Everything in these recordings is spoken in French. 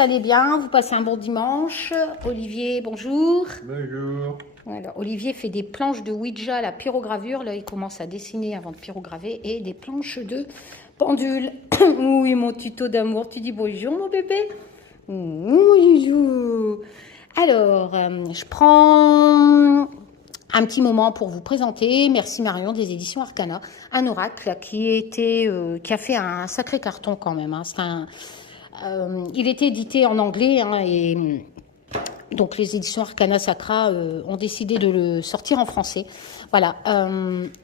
tous allez bien, vous passez un bon dimanche. Olivier, bonjour. Bonjour. Alors, Olivier fait des planches de Ouija à la pyrogravure. Là, il commence à dessiner avant de pyrograver et des planches de pendule. Oui, mon tuto d'amour. Tu dis bonjour, mon bébé. Bonjour. Alors, je prends un petit moment pour vous présenter. Merci Marion des éditions Arcana, un oracle qui a fait un sacré carton quand même. Hein. Il était édité en anglais et donc les éditions Arcana Sacra ont décidé de le sortir en français. Voilà,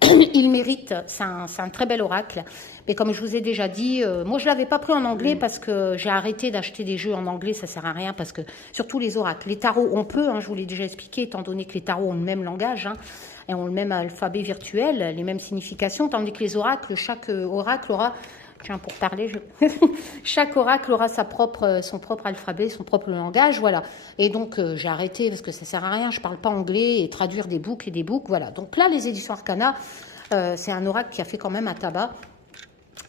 il mérite, c'est un très bel oracle. Mais comme je vous ai déjà dit, moi je ne l'avais pas pris en anglais parce que j'ai arrêté d'acheter des jeux en anglais, ça ne sert à rien parce que, surtout les oracles, les tarots on peut, je vous l'ai déjà expliqué, étant donné que les tarots ont le même langage et ont le même alphabet virtuel, les mêmes significations, tandis que les oracles, chaque oracle aura... Tiens, pour parler, chaque oracle aura son propre alphabet, son propre langage, voilà. Et donc, j'ai arrêté parce que ça sert à rien, je parle pas anglais, et traduire des books, voilà. Donc là, les éditions Arcana, c'est un oracle qui a fait quand même un tabac.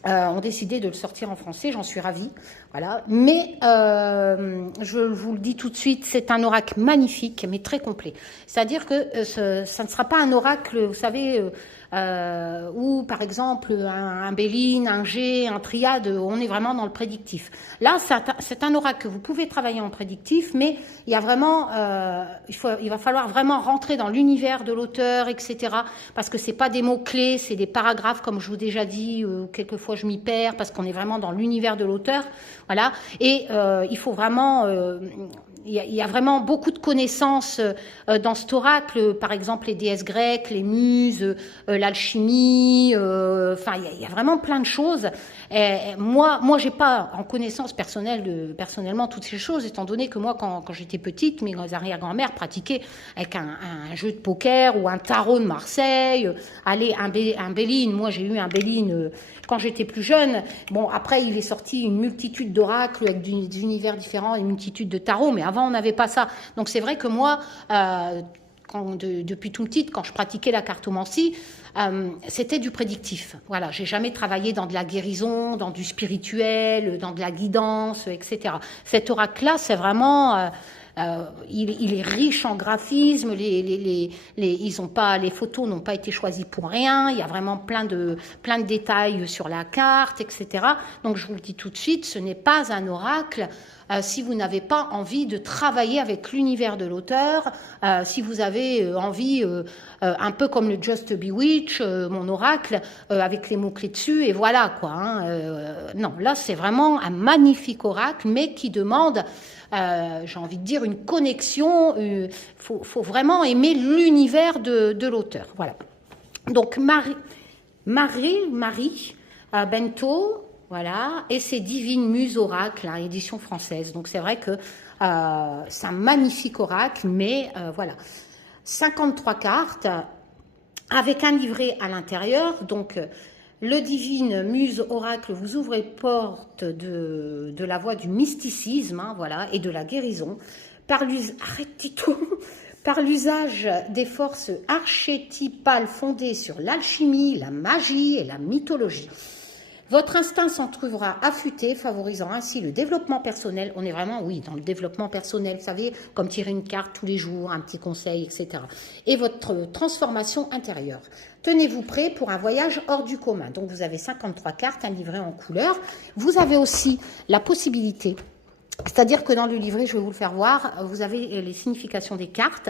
Ont décidé de le sortir en français, j'en suis ravie, voilà. Mais je vous le dis tout de suite, c'est un oracle magnifique, mais très complet. C'est-à-dire que ça ne sera pas un oracle, vous savez, où par exemple un Béline, un G, un Triade, on est vraiment dans le prédictif. Là, c'est un oracle que vous pouvez travailler en prédictif, mais il y a vraiment, il va falloir vraiment rentrer dans l'univers de l'auteur, etc. Parce que c'est pas des mots clés, c'est des paragraphes, comme je vous ai déjà dit. Quelquefois, je m'y perds parce qu'on est vraiment dans l'univers de l'auteur, voilà. Et il faut vraiment il y a vraiment beaucoup de connaissances dans cet oracle, par exemple les déesses grecques, les muses, l'alchimie, enfin il y a vraiment plein de choses. Et moi j'ai pas en connaissance personnellement toutes ces choses, étant donné que moi quand j'étais petite, mes arrière-grand-mères pratiquaient avec un jeu de poker ou un tarot de Marseille, un Béline, moi j'ai eu un Béline quand j'étais plus jeune. Bon, après il est sorti une multitude d'oracles avec des univers différents, une multitude de tarots, mais avant on n'avait pas ça. Donc c'est vrai que moi, depuis tout petit, quand je pratiquais la cartomancie, c'était du prédictif. Voilà, j'ai jamais travaillé dans de la guérison, dans du spirituel, dans de la guidance, etc. Cet oracle-là, c'est vraiment... il est riche en graphismes, les photos n'ont pas été choisies pour rien, il y a vraiment plein de détails sur la carte, etc. Donc je vous le dis tout de suite, ce n'est pas un oracle si vous n'avez pas envie de travailler avec l'univers de l'auteur, si vous avez envie, un peu comme le Just Bewitch, mon oracle, avec les mots-clés dessus, et voilà quoi. Non, là c'est vraiment un magnifique oracle, mais qui demande... j'ai envie de dire une connexion, faut vraiment aimer l'univers de l'auteur. Voilà. Donc Marie Bento, voilà, et ses Divines Muses Oracles, édition française. Donc c'est vrai que c'est un magnifique oracle, mais voilà. 53 cartes, avec un livret à l'intérieur, donc... Le Divine Muse Oracle vous ouvre les portes de la voie du mysticisme, voilà, et de la guérison, par l'usage des forces archétypales fondées sur l'alchimie, la magie et la mythologie. Votre instinct s'en trouvera affûté, favorisant ainsi le développement personnel. On est vraiment, oui, dans le développement personnel, vous savez, comme tirer une carte tous les jours, un petit conseil, etc. Et votre transformation intérieure. Tenez-vous prêt pour un voyage hors du commun. Donc, vous avez 53 cartes, un livret en couleur. Vous avez aussi la possibilité, c'est-à-dire que dans le livret, je vais vous le faire voir, vous avez les significations des cartes.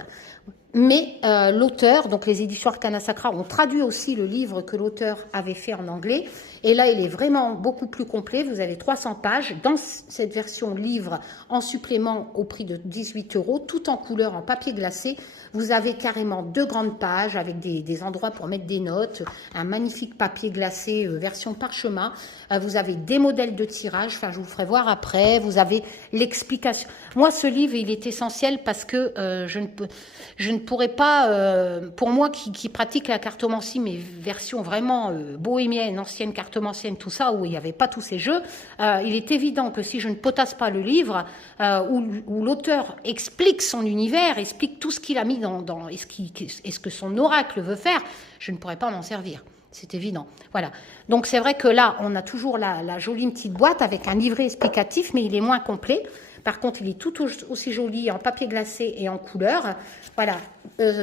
Mais l'auteur, donc les éditions Arcana Sacra, ont traduit aussi le livre que l'auteur avait fait en anglais. Et là, il est vraiment beaucoup plus complet. Vous avez 300 pages dans cette version livre en supplément au prix de 18 €, tout en couleur, en papier glacé. Vous avez carrément 2 grandes pages avec des endroits pour mettre des notes, un magnifique papier glacé version parchemin. Vous avez des modèles de tirage, enfin je vous ferai voir après. Vous avez l'explication. Moi, ce livre, il est essentiel parce que je ne pourrais pas, pour moi qui pratique la cartomancie, mais version vraiment bohémienne, ancienne cartomancienne, tout ça, où il n'y avait pas tous ces jeux, il est évident que si je ne potasse pas le livre, où l'auteur explique son univers, explique tout ce qu'il a mis et ce que son oracle veut faire, je ne pourrais pas m'en servir. C'est évident. Voilà. Donc c'est vrai que là, on a toujours la jolie petite boîte avec un livret explicatif, mais il est moins complet. Par contre, il est tout aussi joli en papier glacé et en couleur. Voilà,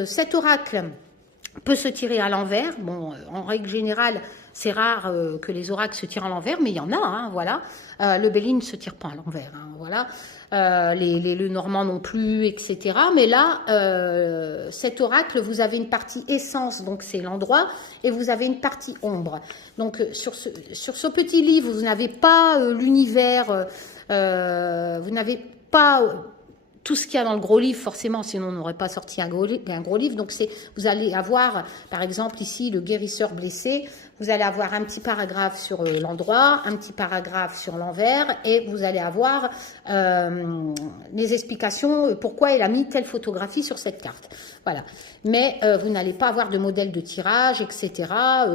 cet oracle peut se tirer à l'envers. Bon, en règle générale, c'est rare que les oracles se tirent à l'envers, mais il y en a, hein, voilà. Le Bélier ne se tire pas à l'envers, hein, voilà. Le Normand non plus, etc. Mais là, cet oracle, vous avez une partie essence, donc c'est l'endroit, et vous avez une partie ombre. Donc sur ce petit livre, vous n'avez pas l'univers, vous n'avez pas tout ce qu'il y a dans le gros livre, forcément, sinon on n'aurait pas sorti un gros livre. Donc, vous allez avoir, par exemple, ici, le guérisseur blessé. Vous allez avoir un petit paragraphe sur l'endroit, un petit paragraphe sur l'envers, et vous allez avoir les explications pourquoi il a mis telle photographie sur cette carte. Voilà. Mais vous n'allez pas avoir de modèle de tirage, etc.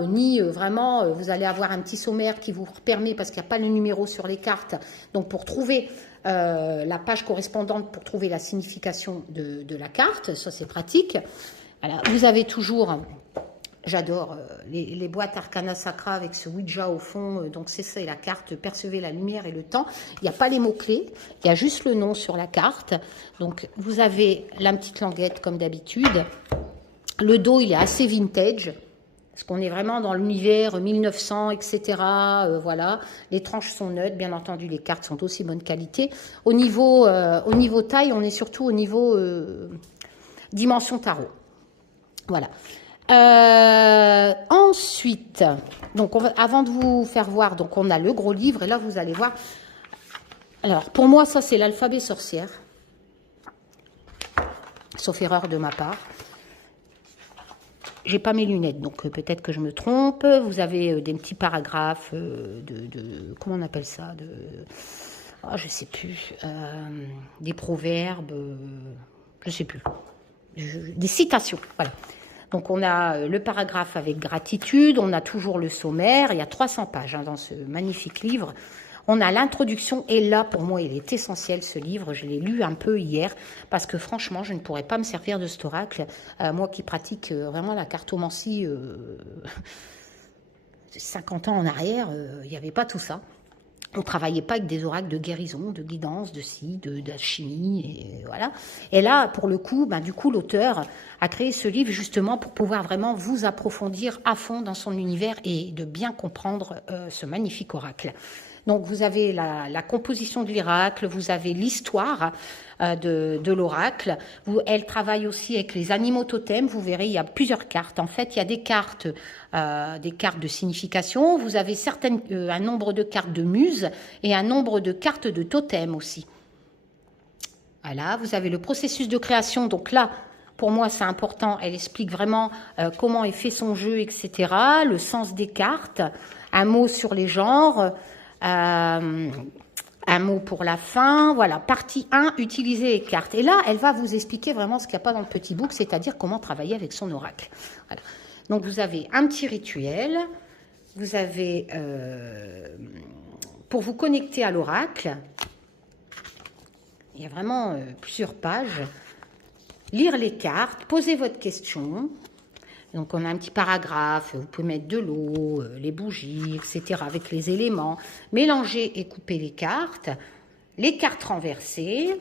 Ni vraiment, vous allez avoir un petit sommaire qui vous permet, parce qu'il n'y a pas le numéro sur les cartes, donc pour trouver la page correspondante pour trouver la signification de la carte, ça c'est pratique. Voilà. Vous avez toujours, j'adore les boîtes Arcana Sacra avec ce Ouija au fond, donc c'est ça, et la carte Percevez la lumière et le temps. Il n'y a pas les mots-clés, il y a juste le nom sur la carte. Donc vous avez la petite languette comme d'habitude. Le dos, il est assez vintage. Parce qu'on est vraiment dans l'univers 1900, etc. Voilà, les tranches sont neutres, bien entendu, les cartes sont aussi bonne qualité. Au niveau taille, on est surtout au niveau dimension tarot. Voilà. Ensuite, donc avant de vous faire voir, donc on a le gros livre, et là vous allez voir. Alors, pour moi, ça c'est l'alphabet sorcière. Sauf erreur de ma part. J'ai pas mes lunettes, donc peut-être que je me trompe. Vous avez des petits paragraphes comment on appelle ça, je sais plus, des proverbes, je sais plus, des citations, voilà. Donc on a le paragraphe avec gratitude, on a toujours le sommaire, il y a 300 pages hein, dans ce magnifique livre. On a l'introduction, et là, pour moi, il est essentiel, ce livre. Je l'ai lu un peu hier, parce que franchement, je ne pourrais pas me servir de cet oracle. Moi qui pratique vraiment la cartomancie 50 ans en arrière, il n'y avait pas tout ça. On ne travaillait pas avec des oracles de guérison, de guidance, d'alchimie, et voilà. Et là, pour le coup, du coup, l'auteur a créé ce livre justement pour pouvoir vraiment vous approfondir à fond dans son univers et de bien comprendre ce magnifique oracle. Donc, vous avez la composition de l'oracle, vous avez l'histoire de l'oracle. Elle travaille aussi avec les animaux totems. Vous verrez, il y a plusieurs cartes. En fait, il y a des cartes de signification. Vous avez un nombre de cartes de muse et un nombre de cartes de totem aussi. Voilà, vous avez le processus de création. Donc là, pour moi, c'est important. Elle explique vraiment comment est fait son jeu, etc. Le sens des cartes, un mot sur les genres. Un mot pour la fin, voilà, partie 1, utiliser les cartes. Et là, elle va vous expliquer vraiment ce qu'il n'y a pas dans le petit book, c'est-à-dire comment travailler avec son oracle. Voilà. Donc, vous avez un petit rituel, vous avez, pour vous connecter à l'oracle, il y a vraiment plusieurs pages, lire les cartes, poser votre question. Donc, on a un petit paragraphe, vous pouvez mettre de l'eau, les bougies, etc. avec les éléments. Mélanger et couper les cartes renversées,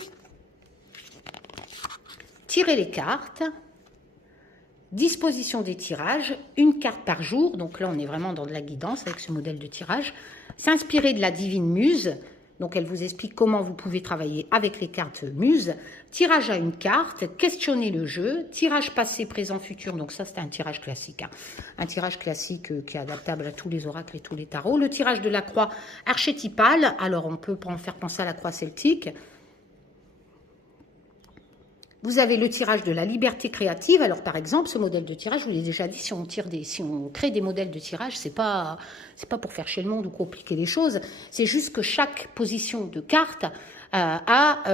tirer les cartes, disposition des tirages, une carte par jour. Donc là, on est vraiment dans de la guidance avec ce modèle de tirage. S'inspirer de la divine muse. Donc, elle vous explique comment vous pouvez travailler avec les cartes muses. Tirage à une carte, questionner le jeu, tirage passé, présent, futur. Donc, ça, c'est un tirage classique. Hein. Un tirage classique qui est adaptable à tous les oracles et tous les tarots. Le tirage de la croix archétypale. Alors, on peut en faire penser à la croix celtique. Vous avez le tirage de la liberté créative. Alors, par exemple, ce modèle de tirage, je vous l'ai déjà dit, si on crée des modèles de tirage, c'est pas pour faire chier le monde ou compliquer les choses. C'est juste que chaque position de carte a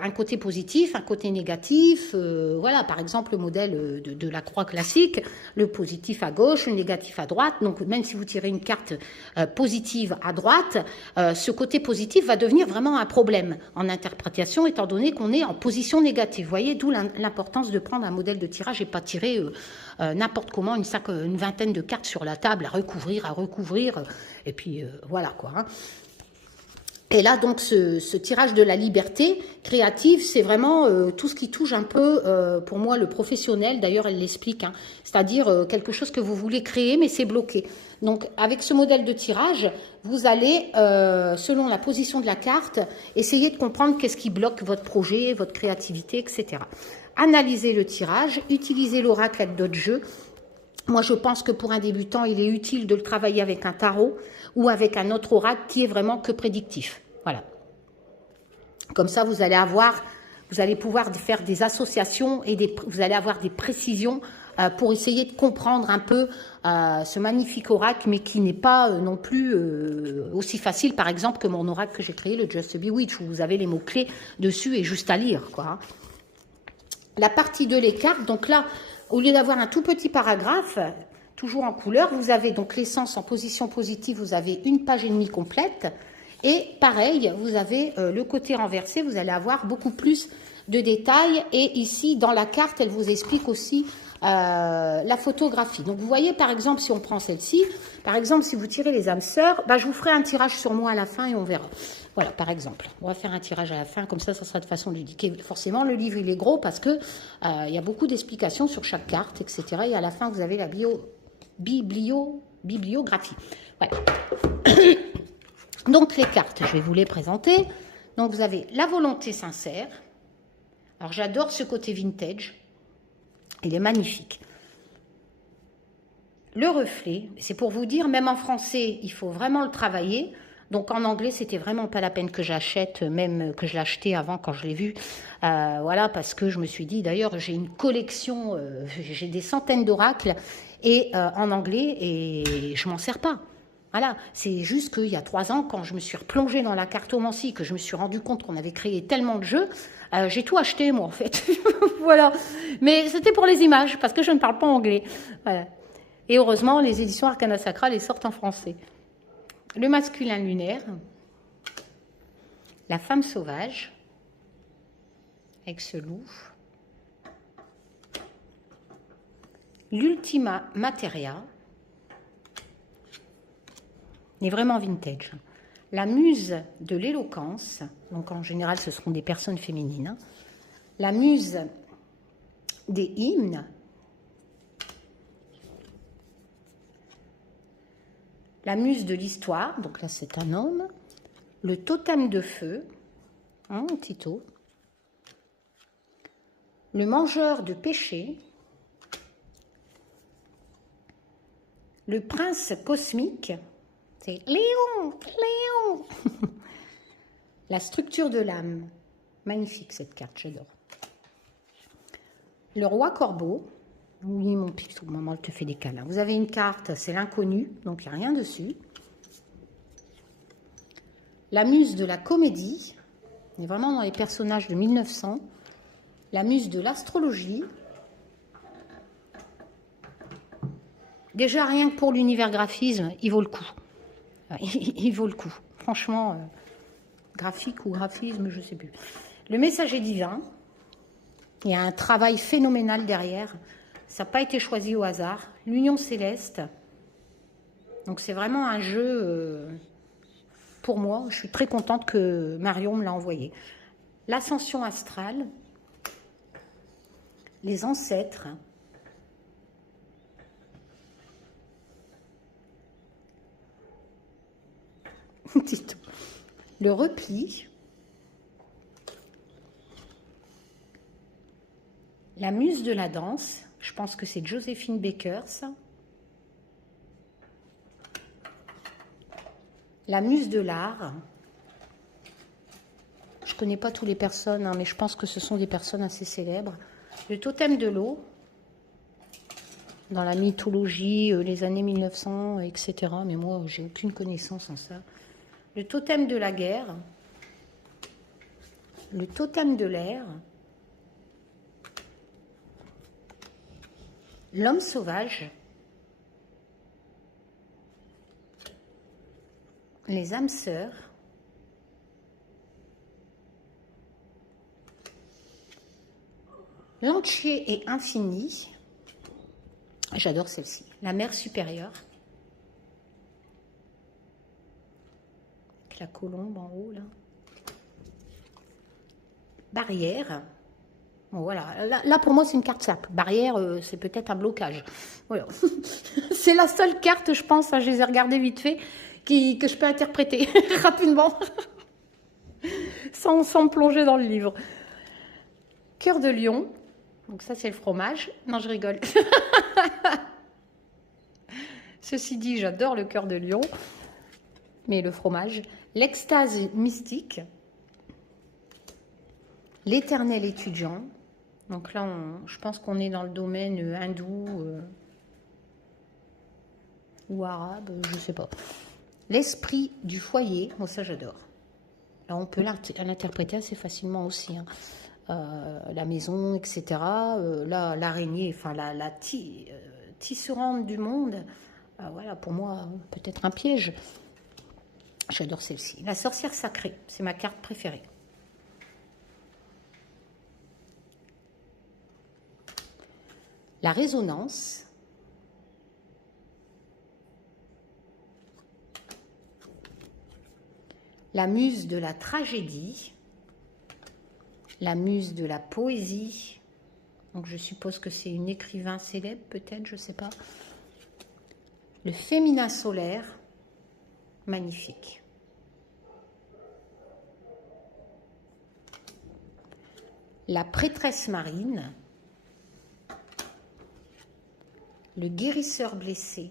un côté positif, un côté négatif. Voilà, par exemple, le modèle de la croix classique, le positif à gauche, le négatif à droite. Donc, même si vous tirez une carte positive à droite, ce côté positif va devenir vraiment un problème en interprétation, étant donné qu'on est en position négative. Vous voyez, d'où l'importance de prendre un modèle de tirage et pas tirer n'importe comment une vingtaine de cartes sur la table à recouvrir, et puis voilà quoi. Hein. Et là, donc, ce tirage de la liberté créative, c'est vraiment tout ce qui touche un peu, pour moi, le professionnel. D'ailleurs, elle l'explique, hein, c'est-à-dire quelque chose que vous voulez créer, mais c'est bloqué. Donc, avec ce modèle de tirage, vous allez, selon la position de la carte, essayer de comprendre qu'est-ce qui bloque votre projet, votre créativité, etc. Analysez le tirage, utilisez l'oracle avec d'autres jeux. Moi, je pense que pour un débutant, il est utile de le travailler avec un tarot ou avec un autre oracle qui est vraiment que prédictif. Voilà. Comme ça, vous allez pouvoir faire des associations et vous allez avoir des précisions pour essayer de comprendre un peu ce magnifique oracle, mais qui n'est pas non plus aussi facile, par exemple, que mon oracle que j'ai créé, le Just Be Witch, où vous avez les mots-clés dessus et juste à lire, quoi. La partie 2, les cartes, donc là, au lieu d'avoir un tout petit paragraphe, toujours en couleur, vous avez donc l'essence en position positive, vous avez une page et demie complète. Et pareil, vous avez le côté renversé, vous allez avoir beaucoup plus de détails. Et ici, dans la carte, elle vous explique aussi la photographie. Donc, vous voyez, par exemple, si on prend celle-ci, par exemple, si vous tirez les âmes sœurs, bah, je vous ferai un tirage sur moi à la fin et on verra. Voilà, par exemple. On va faire un tirage à la fin, comme ça sera de façon ludique. Et forcément, le livre, il est gros parce que il y a beaucoup d'explications sur chaque carte, etc. Et à la fin, vous avez la bibliographie. Voilà. Donc, les cartes, je vais vous les présenter. Donc, vous avez la volonté sincère. Alors, j'adore ce côté vintage. Il est magnifique. Le reflet, c'est pour vous dire, même en français, il faut vraiment le travailler. Donc, en anglais, c'était vraiment pas la peine que j'achète, même que je l'achetais avant quand je l'ai vu. Voilà, parce que je me suis dit, d'ailleurs, j'ai une collection, j'ai des centaines d'oracles et en anglais, et je m'en sers pas. Voilà, c'est juste qu'il y a 3 ans, quand je me suis replongée dans la cartomancie, que je me suis rendu compte qu'on avait créé tellement de jeux, j'ai tout acheté, moi, en fait. Voilà. Mais c'était pour les images, parce que je ne parle pas anglais. Voilà. Et heureusement, les éditions Arcana Sacra les sortent en français. Le masculin lunaire, la femme sauvage, avec ce loup, l'ultima materia, est vraiment vintage. La muse de l'éloquence, donc en général ce seront des personnes féminines. La muse des hymnes. La muse de l'histoire, donc là c'est un homme. Le totem de feu, hein, Tito. Le mangeur de péché. Le prince cosmique. C'est Léon, Léon. La structure de l'âme. Magnifique cette carte, j'adore. Le roi corbeau. Oui, mon pitou, maman, elle te fait des câlins. Vous avez une carte, c'est l'inconnu, donc il n'y a rien dessus. La muse de la comédie. On est vraiment dans les personnages de 1900. La muse de l'astrologie. Déjà, rien que pour l'univers graphisme, il vaut le coup. Il vaut le coup. Franchement, graphique ou graphisme, je ne sais plus. Le messager divin. Il y a un travail phénoménal derrière. Ça n'a pas été choisi au hasard. L'union céleste. Donc, c'est vraiment un jeu, pour moi, je suis très contente que Marion me l'a envoyé. L'ascension astrale. Les ancêtres. Le repli, la muse de la danse, je pense que c'est Joséphine Baker, ça. La muse de l'art, je ne connais pas toutes les personnes, hein, mais je pense que ce sont des personnes assez célèbres. Le totem de l'eau, dans la mythologie, les années 1900, etc. Mais moi, j'ai aucune connaissance en ça. Le totem de la guerre, le totem de l'air, l'homme sauvage, les âmes sœurs, l'entier et infini, j'adore celle-ci, la mère supérieure, la colombe en haut, là. Barrière. Bon, voilà. Là, pour moi, c'est une carte simple. Barrière, c'est peut-être un blocage. Voilà. C'est la seule carte, je pense, hein, je les ai regardées vite fait, que je peux interpréter rapidement, sans me plonger dans le livre. Cœur de lion. Donc ça, c'est le fromage. Non, je rigole. Ceci dit, j'adore le cœur de lion. Mais le fromage. L'extase mystique. L'éternel étudiant. Donc là, je pense qu'on est dans le domaine hindou ou arabe, je ne sais pas. L'esprit du foyer, moi ça j'adore. Là, on peut l'interpréter assez facilement aussi. Hein. La maison, etc. Là, l'araignée, enfin la tisserande du monde. Voilà, pour moi, peut-être un piège. J'adore celle-ci. La sorcière sacrée, c'est ma carte préférée. La résonance. La muse de la tragédie. La muse de la poésie. Donc je suppose que c'est une écrivain célèbre, peut-être, je ne sais pas. Le féminin solaire. Magnifique. La prêtresse marine. Le guérisseur blessé.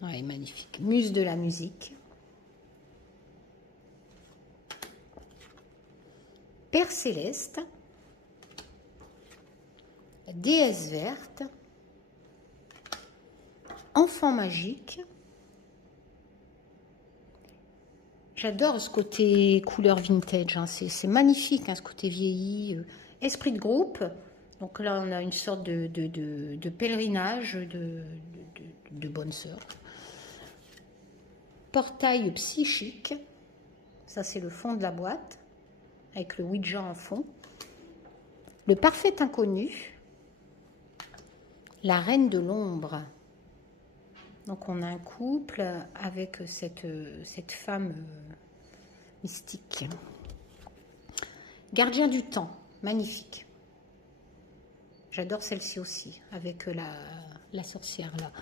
Ouais, magnifique. Muse de la musique. Père céleste. Déesse verte. Enfant magique. J'adore ce côté couleur vintage. Hein. C'est magnifique, hein, ce côté vieilli. Esprit de groupe. Donc là, on a une sorte de pèlerinage de bonnes sœurs. Portail psychique. Ça, c'est le fond de la boîte, avec le Ouija en fond. Le parfait inconnu. La reine de l'ombre. Donc, on a un couple avec cette femme mystique. Gardien du temps. Magnifique. J'adore celle-ci aussi, avec la sorcière là.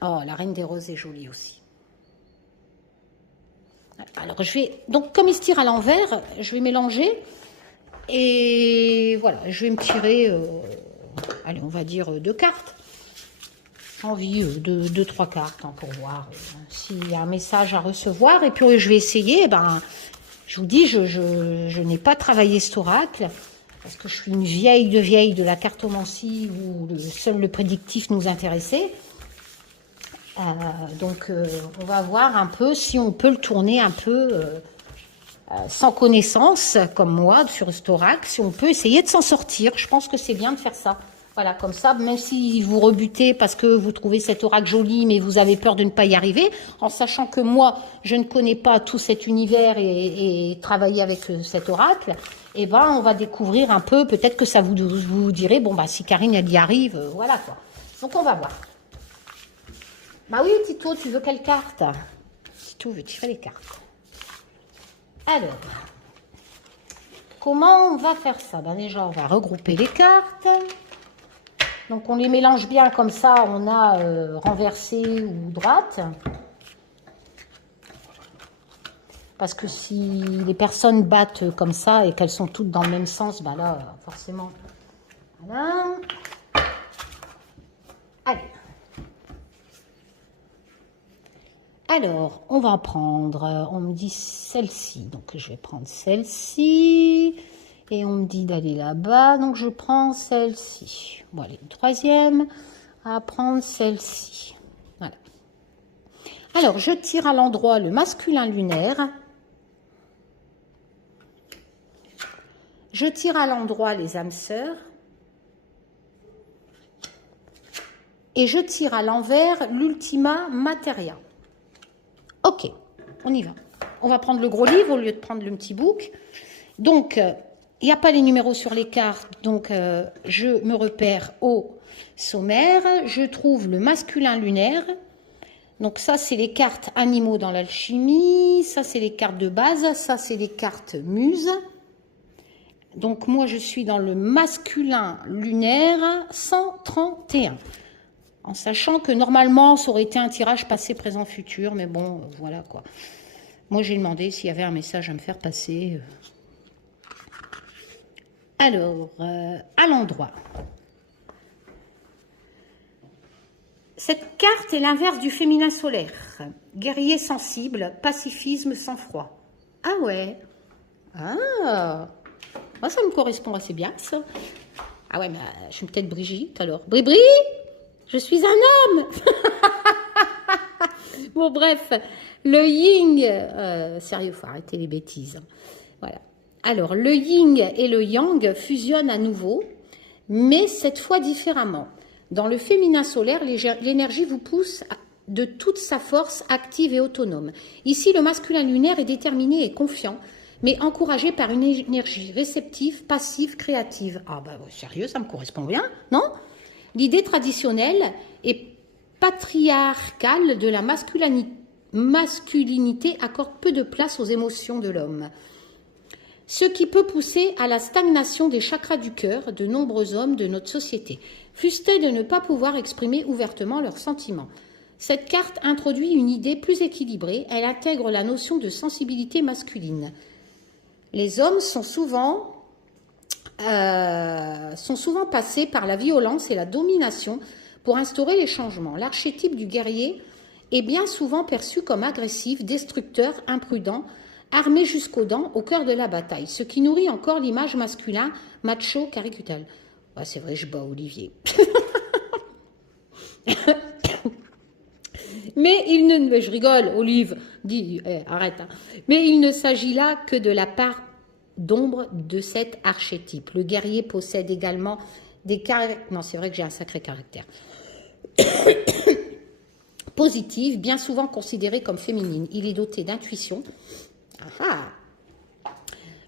Oh, la reine des roses est jolie aussi. Alors, je vais... Donc, comme il se tire à l'envers, je vais mélanger. Et voilà, je vais me tirer... allez, on va dire 2 cartes. J'ai envie de 2-3 cartes hein, pour voir s'il y a un message à recevoir. Et puis, je vais essayer. Ben, je vous dis, je n'ai pas travaillé cet oracle. Parce que je suis une vieille de la cartomancie où seul le prédictif nous intéressait. Donc, on va voir un peu si on peut le tourner un peu sans connaissance, comme moi, sur cet oracle, si on peut essayer de s'en sortir. Je pense que c'est bien de faire ça. Voilà, comme ça, même si vous rebutez parce que vous trouvez cet oracle joli, mais vous avez peur de ne pas y arriver, en sachant que moi, je ne connais pas tout cet univers et travailler avec cet oracle, eh ben, on va découvrir un peu, peut-être que ça vous direz, bon, bah, si Karine, elle y arrive, voilà, quoi. Donc, on va voir. Bah oui, Tito, tu veux quelle carte? Tito veut tirer les cartes. Alors, comment on va faire ça? Ben, déjà, on va regrouper les cartes. Donc, on les mélange bien comme ça, on a renversé ou droite. Parce que si les personnes battent comme ça et qu'elles sont toutes dans le même sens, ben là, forcément. Voilà. Allez. Alors, on va prendre, on me dit celle-ci. Donc, je vais prendre celle-ci. Et on me dit d'aller là-bas. Donc, je prends celle-ci. Bon, allez, une troisième. À prendre celle-ci. Voilà. Alors, je tire à l'endroit le masculin lunaire. Je tire à l'endroit les âmes sœurs. Et je tire à l'envers l'ultima materia. Ok, on y va. On va prendre le gros livre au lieu de prendre le petit book. Donc, il n'y a pas les numéros sur les cartes. Donc, je me repère au sommaire. Je trouve le masculin lunaire. Donc ça, c'est les cartes animaux dans l'alchimie. Ça, c'est les cartes de base. Ça, c'est les cartes muses. Donc moi, je suis dans le masculin lunaire 131. En sachant que normalement, ça aurait été un tirage passé, présent, futur. Mais bon, voilà quoi. Moi, j'ai demandé s'il y avait un message à me faire passer. Alors, à l'endroit. Cette carte est l'inverse du féminin solaire. Guerrier sensible, pacifisme, sang-froid. Ah ouais. Ah. Moi, ça me correspond assez bien, ça. Ah ouais, mais je suis peut-être Brigitte, alors. Bribri, je suis un homme. Bon, bref. Le yin... sérieux, faut arrêter les bêtises. Voilà. Alors, le yin et le yang fusionnent à nouveau, mais cette fois différemment. Dans le féminin solaire, l'énergie vous pousse de toute sa force active et autonome. Ici, le masculin lunaire est déterminé et confiant, mais encouragé par une énergie réceptive, passive, créative. Ah bah sérieux, ça me correspond bien, non? L'idée traditionnelle et patriarcale de la masculinité accorde peu de place aux émotions de l'homme. Ce qui peut pousser à la stagnation des chakras du cœur de nombreux hommes de notre société, frustrés de ne pas pouvoir exprimer ouvertement leurs sentiments. Cette carte introduit une idée plus équilibrée, elle intègre la notion de sensibilité masculine. Les hommes sont souvent passés par la violence et la domination pour instaurer les changements. L'archétype du guerrier est bien souvent perçu comme agressif, destructeur, imprudent, armé jusqu'aux dents au cœur de la bataille, ce qui nourrit encore l'image masculin, macho, caricutale. Ouais, c'est vrai, je bats Olivier. Mais je rigole, Olive, dis, arrête. Hein. Mais il ne s'agit là que de la part d'ombre de cet archétype. Le guerrier possède également des caractères... Non, c'est vrai que j'ai un sacré caractère. Positive, bien souvent considérée comme féminine. Il est doté d'intuition.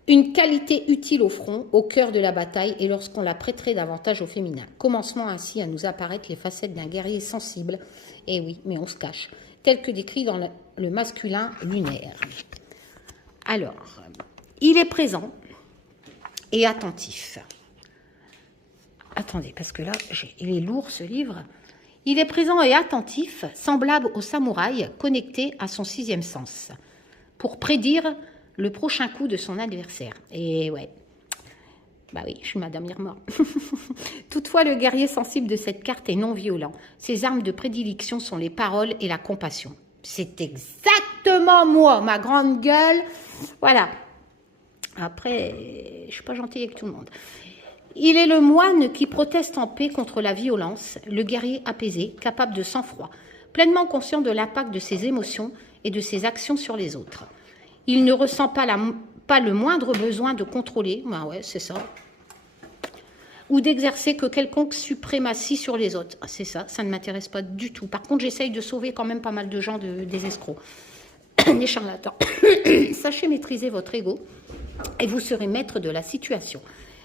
Une qualité utile au front, au cœur de la bataille et lorsqu'on la prêterait davantage au féminin. Commencement ainsi à nous apparaître les facettes d'un guerrier sensible, et oui, mais on se cache, tel que décrit dans le masculin lunaire. Alors, il est présent et attentif. Attendez, parce que là, il est lourd ce livre. Il est présent et attentif, semblable au samouraï connecté à son sixième sens, pour prédire le prochain coup de son adversaire. Et ouais, bah oui, je suis Madame Irma. Toutefois, le guerrier sensible de cette carte est non violent. Ses armes de prédilection sont les paroles et la compassion. C'est exactement moi, ma grande gueule. Voilà. Après, je suis pas gentille avec tout le monde. Il est le moine qui proteste en paix contre la violence, le guerrier apaisé, capable de sang-froid, pleinement conscient de l'impact de ses émotions et de ses actions sur les autres. Il ne ressent pas le moindre besoin de contrôler, ben ouais, c'est ça, ou d'exercer que quelconque suprématie sur les autres. Ah, c'est ça, ça ne m'intéresse pas du tout. Par contre, j'essaye de sauver quand même pas mal de gens des escrocs, des charlatans. Sachez maîtriser votre ego et vous serez maître de la situation.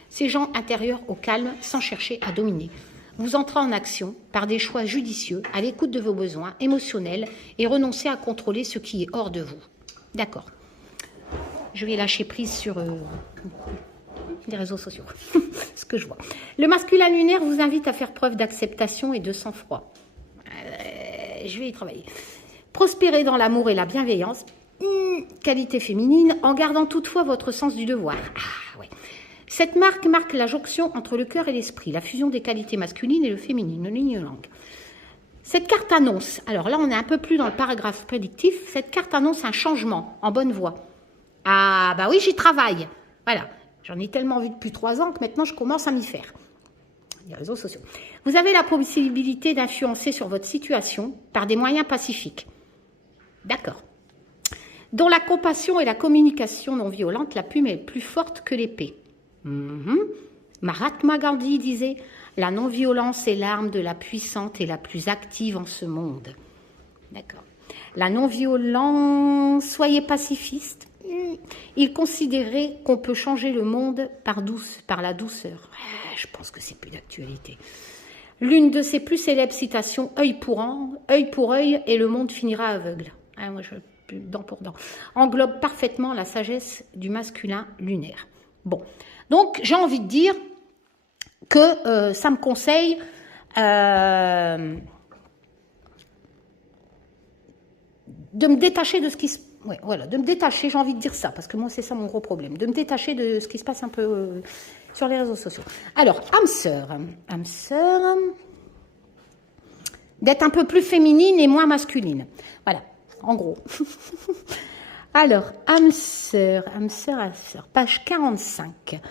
Ces gens intérieurs au calme, sans chercher à dominer. Vous entrez en action par des choix judicieux, à l'écoute de vos besoins émotionnels et renoncez à contrôler ce qui est hors de vous. D'accord. Je vais lâcher prise sur les réseaux sociaux, ce que je vois. Le masculin lunaire vous invite à faire preuve d'acceptation et de sang-froid. Je vais y travailler. Prospérez dans l'amour et la bienveillance, qualité féminine, en gardant toutefois votre sens du devoir. Ah ouais. Cette marque la jonction entre le cœur et l'esprit, la fusion des qualités masculines et le féminin, une ligne langue. Cette carte annonce, alors là on est un peu plus dans le paragraphe prédictif, cette carte annonce un changement en bonne voie. Ah bah oui, j'y travaille. Voilà, j'en ai tellement vu depuis 3 ans que maintenant je commence à m'y faire. Les réseaux sociaux. Vous avez la possibilité d'influencer sur votre situation par des moyens pacifiques. D'accord. Dont la compassion et la communication non violente, la plume est plus forte que l'épée. Mahatma Gandhi disait « La non-violence est l'arme de la puissante et la plus active en ce monde. » D'accord. La non-violence, soyez pacifiste. Il considérait qu'on peut changer le monde par la douceur. Je pense que c'est plus d'actualité. L'une de ses plus célèbres citations, œil pour œil, et le monde finira aveugle. Ah, moi, dent pour dent. Englobe parfaitement la sagesse du masculin lunaire. Bon, donc j'ai envie de dire que ça me conseille de me détacher de ce qui se... Ouais, voilà, de me détacher, j'ai envie de dire ça, parce que moi, c'est ça mon gros problème, de me détacher de ce qui se passe un peu sur les réseaux sociaux. Alors, âme sœur, d'être un peu plus féminine et moins masculine. Voilà, en gros. Alors, âme sœur, page 45.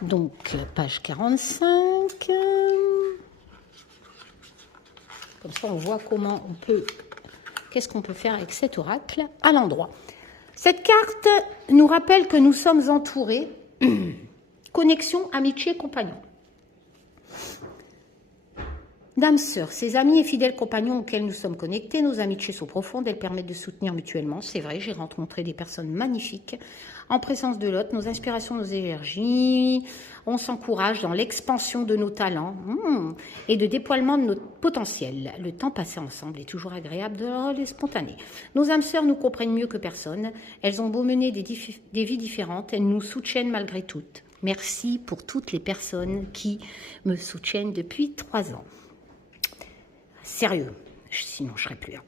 Donc, page 45. Comme ça, on voit comment on peut... Qu'est-ce qu'on peut faire avec cet oracle à l'endroit. Cette carte nous rappelle que nous sommes entourés. Connexion, amitié, compagnon. Dame sœur, ces amis et fidèles compagnons auxquels nous sommes connectés, nos amitiés sont profondes, elles permettent de soutenir mutuellement. C'est vrai, j'ai rencontré des personnes magnifiques en présence de l'autre, nos inspirations, nos énergies. On s'encourage dans l'expansion de nos talents et de déploiement de notre potentiel. Le temps passé ensemble est toujours agréable, drôle et spontané. Nos âmes sœurs nous comprennent mieux que personne. Elles ont beau mener des vies différentes, elles nous soutiennent malgré tout. Merci pour toutes les personnes qui me soutiennent depuis 3 ans. Sérieux, sinon je serais plus là.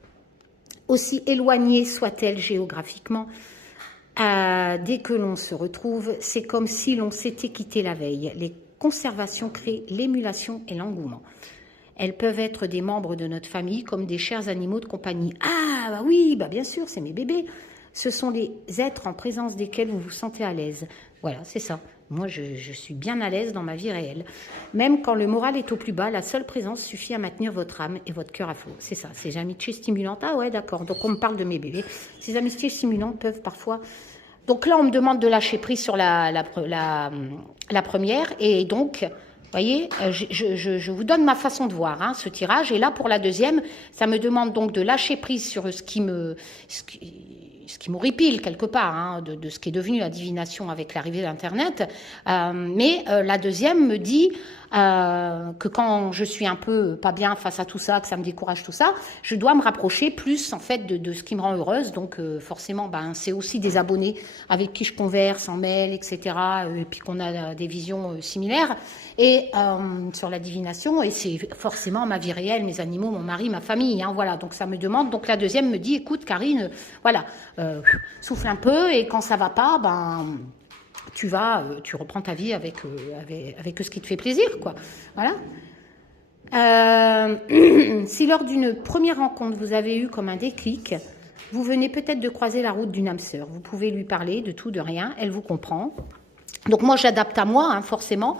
Aussi éloignée soit-elle géographiquement, dès que l'on se retrouve, c'est comme si l'on s'était quitté la veille. Les conservations créent l'émulation et l'engouement. Elles peuvent être des membres de notre famille comme des chers animaux de compagnie. Ah bah oui, bah bien sûr, c'est mes bébés. Ce sont les êtres en présence desquels vous vous sentez à l'aise. Voilà, c'est ça. Moi, je suis bien à l'aise dans ma vie réelle. Même quand le moral est au plus bas, la seule présence suffit à maintenir votre âme et votre cœur à flot. C'est ça, ces amitiés stimulantes. Ah ouais, d'accord. Donc, on me parle de mes bébés. Ces amitiés stimulantes peuvent parfois... Donc là, on me demande de lâcher prise sur la première. Et donc, vous voyez, je vous donne ma façon de voir ce tirage. Et là, pour la deuxième, ça me demande donc de lâcher prise sur ce qui m'horripile quelque part, de ce qui est devenu la divination avec l'arrivée d'Internet. Mais la deuxième me dit que quand je suis un peu pas bien face à tout ça, que ça me décourage tout ça, je dois me rapprocher plus en fait de ce qui me rend heureuse. Donc forcément, c'est aussi des abonnés avec qui je converse en mail, etc. Et puis qu'on a des visions similaires et sur la divination. Et c'est forcément ma vie réelle, mes animaux, mon mari, ma famille. Voilà. Donc ça me demande. Donc la deuxième me dit, écoute, Karine, voilà. Souffle un peu et quand ça va pas, tu reprends ta vie avec ce qui te fait plaisir, quoi. Voilà. Si lors d'une première rencontre, vous avez eu comme un déclic, vous venez peut-être de croiser la route d'une âme sœur. Vous pouvez lui parler de tout, de rien, elle vous comprend. Donc moi, j'adapte à moi, forcément.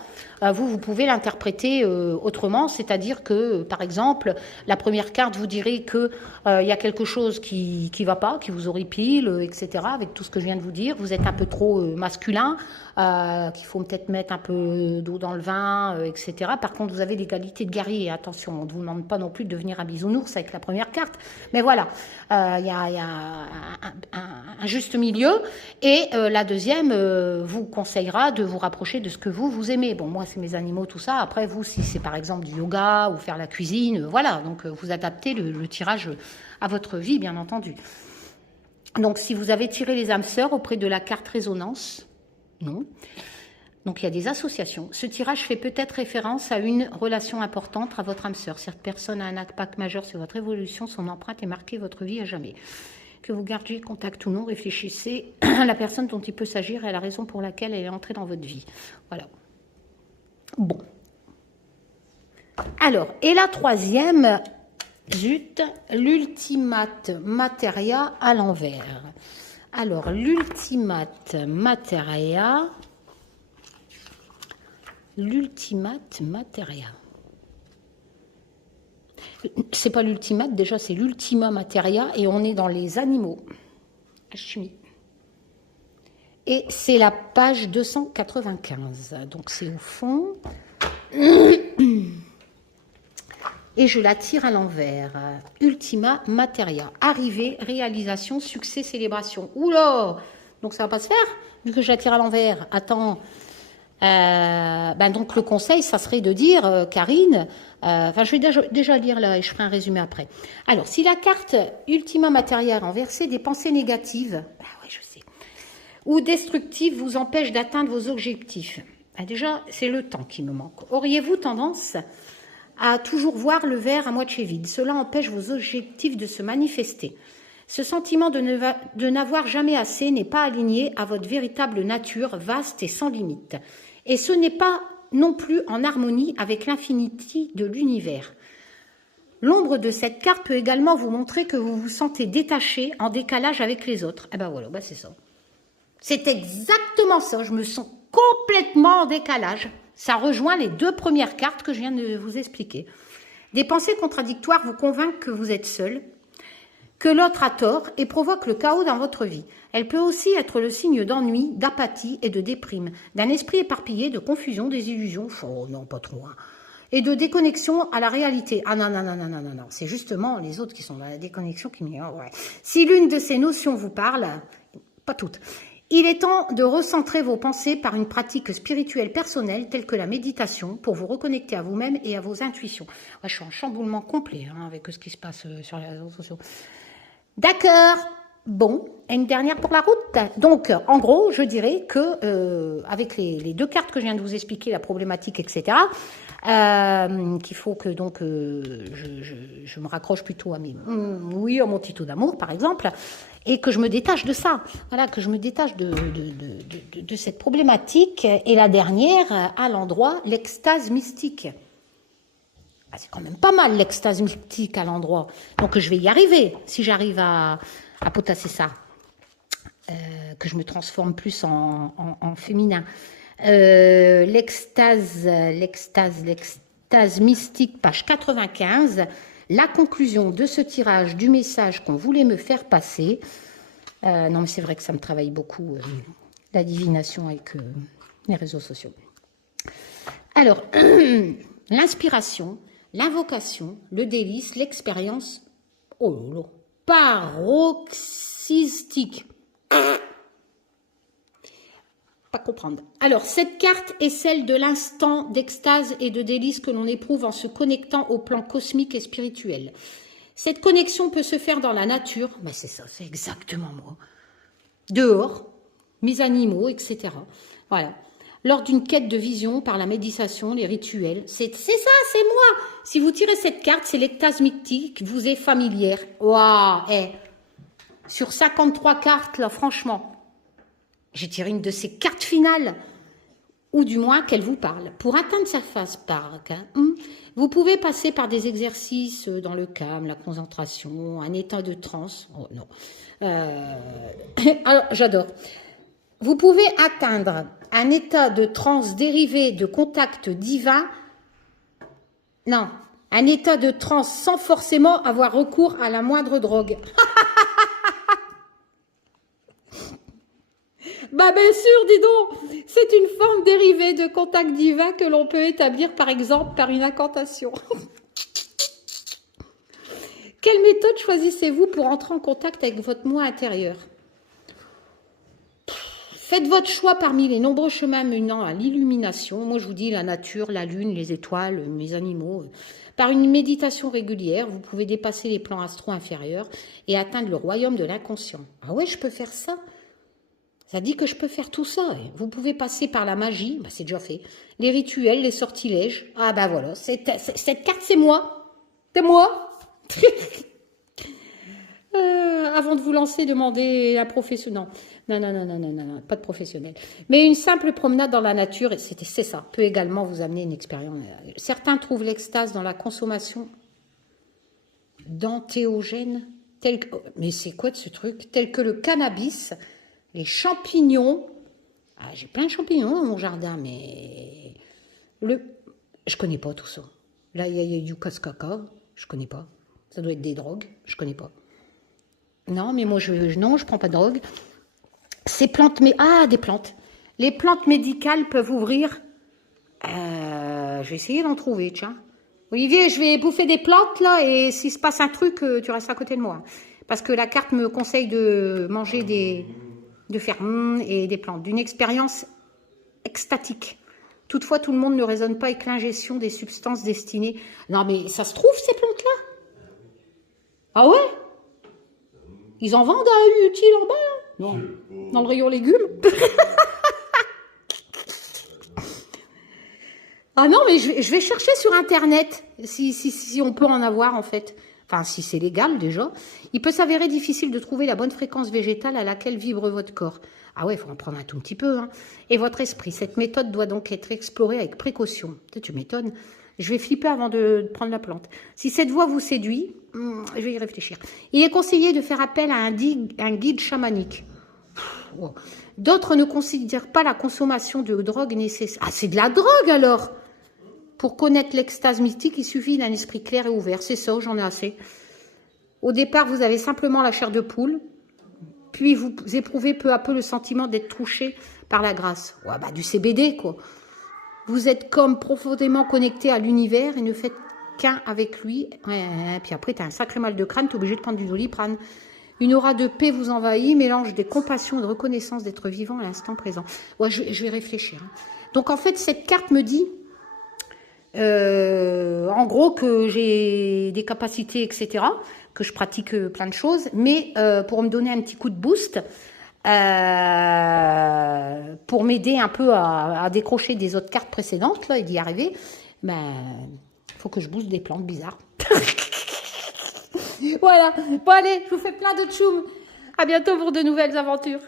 Vous pouvez l'interpréter autrement, c'est-à-dire que, par exemple, la première carte vous dirait que y a quelque chose qui va pas, qui vous horripile, etc. Avec tout ce que je viens de vous dire, vous êtes un peu trop masculin, qu'il faut peut-être mettre un peu d'eau dans le vin, etc. Par contre, vous avez des qualités de guerrier. Attention, on ne vous demande pas non plus de devenir un bisounours avec la première carte, mais voilà, il y a un juste milieu. Et la deuxième vous conseillera de vous rapprocher de ce que vous aimez. Bon, moi, c'est mes animaux, tout ça. Après, vous, si c'est par exemple du yoga ou faire la cuisine, voilà. Donc, vous adaptez le tirage à votre vie, bien entendu. Donc, si vous avez tiré les âmes sœurs auprès de la carte résonance, non. Donc, il y a des associations. Ce tirage fait peut-être référence à une relation importante à votre âme sœur. Cette personne a un impact majeur sur votre évolution. Son empreinte est marquée votre vie à jamais. Que vous gardiez contact ou non, réfléchissez à la personne dont il peut s'agir et à la raison pour laquelle elle est entrée dans votre vie. Voilà. Bon. Alors, et la troisième, zut, l'ultimate materia à l'envers. Alors, l'ultimate materia. C'est pas l'ultimate, déjà c'est l'ultima materia et on est dans les animaux. Alchimie. Et c'est la page 295. Donc c'est au fond. Et je la tire à l'envers. Ultima materia. Arrivée, réalisation, succès, célébration. Oula! Donc ça va pas se faire, vu que je la tire à l'envers. Attends. Donc le conseil, ça serait de dire, Karine, je vais déjà lire là et je ferai un résumé après. Alors, si la carte Ultima Materia renversée, des pensées négatives, oui, je sais, ou destructives vous empêchent d'atteindre vos objectifs. Déjà, c'est le temps qui me manque. Auriez-vous tendance à toujours voir le verre à moitié vide? Cela empêche vos objectifs de se manifester. Ce sentiment de n'avoir jamais assez n'est pas aligné à votre véritable nature, vaste et sans limite. Et ce n'est pas non plus en harmonie avec l'infinité de l'univers. L'ombre de cette carte peut également vous montrer que vous vous sentez détaché, en décalage avec les autres. C'est ça. C'est exactement ça, je me sens complètement en décalage. Ça rejoint les 2 premières cartes que je viens de vous expliquer. Des pensées contradictoires vous convainquent que vous êtes seul, que l'autre a tort et provoque le chaos dans votre vie. Elle peut aussi être le signe d'ennui, d'apathie et de déprime, d'un esprit éparpillé, de confusion, des illusions, oh non, pas trop, hein, et de déconnexion à la réalité. Ah non, c'est justement les autres qui sont dans la déconnexion qui m'y... ouais. Si l'une de ces notions vous parle, pas toutes, il est temps de recentrer vos pensées par une pratique spirituelle personnelle telle que la méditation pour vous reconnecter à vous-même et à vos intuitions. Ouais, je suis en chamboulement complet avec ce qui se passe sur les réseaux sociaux. D'accord. Bon, et une dernière pour la route. Donc, en gros, je dirais que avec les 2 cartes que je viens de vous expliquer, la problématique, etc., qu'il faut que donc je me raccroche plutôt à à mon titre d'amour, par exemple, et que je me détache de ça. Voilà, que je me détache de cette problématique. Et la dernière, à l'endroit, l'extase mystique. C'est quand même pas mal l'extase mystique à l'endroit. Donc je vais y arriver si j'arrive à potasser ça. Que je me transforme plus en féminin. L'extase mystique, page 95. La conclusion de ce tirage du message qu'on voulait me faire passer. Non mais c'est vrai que ça me travaille beaucoup, la divination avec les réseaux sociaux. Alors, l'inspiration, l'invocation, le délice, l'expérience, paroxystique. Pas comprendre. Alors, cette carte est celle de l'instant d'extase et de délice que l'on éprouve en se connectant au plan cosmique et spirituel. Cette connexion peut se faire dans la nature. C'est ça, c'est exactement moi. Dehors, mes animaux, etc. Voilà. Lors d'une quête de vision, par la méditation, les rituels. C'est ça, c'est moi. Si vous tirez cette carte, c'est l'extase mystique, vous est familière. Waouh, sur 53 cartes, là, franchement, j'ai tiré une de ces cartes finales, ou du moins qu'elle vous parle. Pour atteindre sa phase parc, vous pouvez passer par des exercices dans le calme, la concentration, un état de transe. Oh non. Alors, j'adore. Vous pouvez atteindre un état de transe dérivé de contact divin. Non, un état de transe sans forcément avoir recours à la moindre drogue. Bien sûr, dis donc, c'est une forme dérivée de contact divin que l'on peut établir par exemple par une incantation. Quelle méthode choisissez-vous pour entrer en contact avec votre moi intérieur? Faites votre choix parmi les nombreux chemins menant à l'illumination. Moi, je vous dis la nature, la lune, les étoiles, mes animaux. Par une méditation régulière, vous pouvez dépasser les plans astro inférieurs et atteindre le royaume de l'inconscient. Ah ouais, je peux faire ça? Ça dit que je peux faire tout ça. Vous pouvez passer par la magie, c'est déjà fait. Les rituels, les sortilèges. Ah voilà, cette carte, c'est moi. C'est moi. Avant de vous lancer, demandez un professionnel. Non, pas de professionnel. Mais une simple promenade dans la nature, c'est ça, peut également vous amener une expérience. Certains trouvent l'extase dans la consommation d'antéogènes, mais c'est quoi de ce truc? Tel que le cannabis, les champignons. Ah, j'ai plein de champignons dans mon jardin, mais je connais pas tout ça. Là, il y a du casse-caca, je connais pas. Ça doit être des drogues, je connais pas. Non, mais moi, je prends pas de drogue. Ces plantes, des plantes. Les plantes médicales peuvent ouvrir. Je vais essayer d'en trouver, tiens. Olivier, je vais bouffer des plantes, là, et s'il se passe un truc, tu restes à côté de moi. Parce que la carte me conseille de manger de faire et des plantes. D'une expérience extatique. Toutefois, tout le monde ne raisonne pas avec l'ingestion des substances destinées. Non, mais ça se trouve, ces plantes-là? Ah ouais? Ils en vendent à utile en bas, là? Non. Dans le rayon légumes? Ah non, mais je vais chercher sur Internet si on peut en avoir, en fait. Enfin, si c'est légal, déjà. Il peut s'avérer difficile de trouver la bonne fréquence végétale à laquelle vibre votre corps. Ah ouais, il faut en prendre un tout petit peu, hein. Et votre esprit. Cette méthode doit donc être explorée avec précaution. Tu m'étonnes. Je vais flipper avant de prendre la plante. Si cette voie vous séduit, je vais y réfléchir. Il est conseillé de faire appel à un guide chamanique. Oh. D'autres ne considèrent pas la consommation de drogue nécessaire. Ah, c'est de la drogue alors! Pour connaître l'extase mystique, il suffit d'un esprit clair et ouvert. C'est ça, j'en ai assez. Au départ, vous avez simplement la chair de poule, puis vous éprouvez peu à peu le sentiment d'être touché par la grâce. Ouais, bah, du CBD, quoi. Vous êtes comme profondément connecté à l'univers et ne faites qu'un avec lui. Ouais, puis après, tu as un sacré mal de crâne, tu es obligé de prendre du Doliprane. Une aura de paix vous envahit, mélange des compassions et de reconnaissance d'être vivant à l'instant présent. Ouais, je vais réfléchir. Donc, en fait, cette carte me dit... en gros que j'ai des capacités, etc., que je pratique plein de choses, mais pour me donner un petit coup de boost, pour m'aider un peu à décrocher des autres cartes précédentes là, et d'y arriver, ben, faut que je booste des plantes bizarres. Voilà, bon allez, je vous fais plein de tchoum. À bientôt pour de nouvelles aventures.